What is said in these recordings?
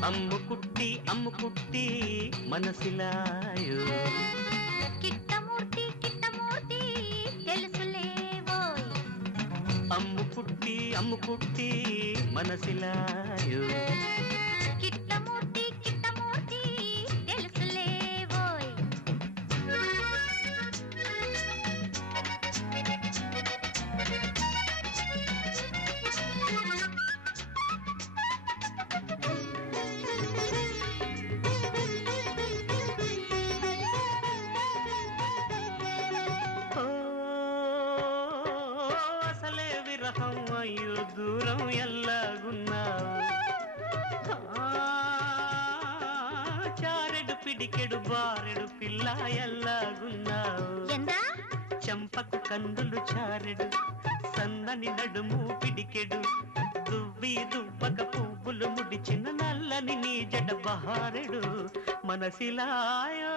అమ్ముకుట్టి మనసిలాయో కిట్టమూర్తి తెలుసులేవోయ్ అమ్ముకుట్టి మనసిలాయో కిట్టమూర్తి తెలుసులేవోయ్ అయ్యో దూరం ఎల్లాగున్నావు చారెడు పిడికెడు బారెడు పిల్ల ఎల్లాగున్నావు చంపకు కందులు చారెడు సన్నని నడుము పిడికెడు దువ్వక పువ్వులు ముడిచిన నల్లని నీ జడ బహారెడు మనసిలాయో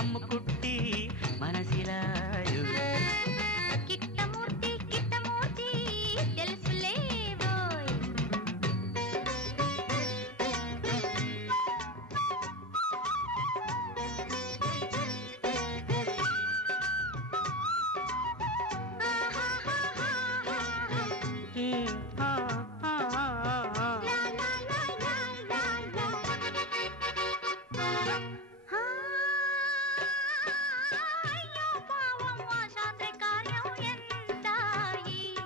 అమ్ముకుట్టి మనసిలాయో కిట్టమూర్తి తెలుసులేవోయ్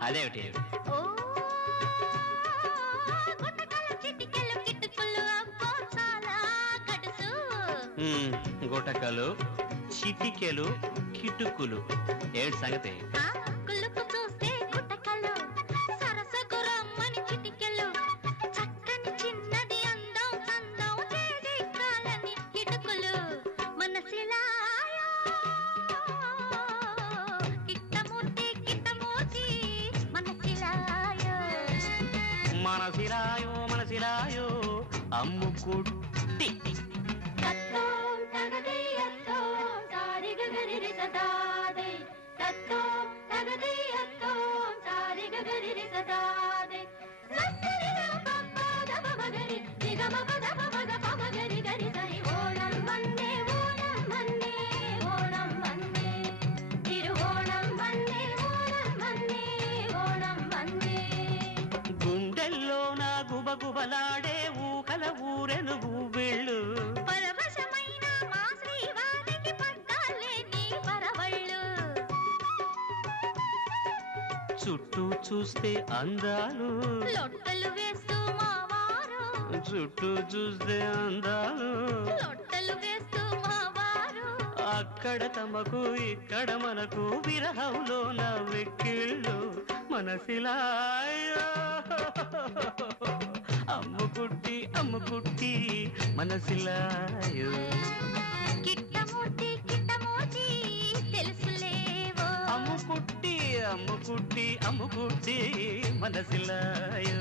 అదేమిటి గుటకలు చిటికెలు కిటుకులు ఏడు సంగతి చూస్తే గుటకలు సరసగురమ్మని చిటికెలు చక్కని చిన్నది అందం చేజిక్కాలని కిటుకులు మనసిలాయో కిట్టమూర్తి మనసిలాయో అమ్ముకుట్టి గుండెల్లో నా గుబగుబలాడే ఊకల ఊరెను వీళ్ళు పరవశమైన మా శ్రీవారికి పట్టాలే నీ పరవళ్ళు చుట్టూ చూస్తే అందాలు లొట్టలు వేస్తూ మావారు చుట్టూ చూస్తే అందాలు లొట్టలు వేస్తూ మావారు అక్కడ తమకు ఇక్కడ మనకు విరహంలో నా వెక్కిళ్ళు మనసిలాయో అమ్ముకుట్టి మనసిలాయో కిట్టమూర్తి తెలుసులేవో అమ్ముకుట్టి మనసిలాయో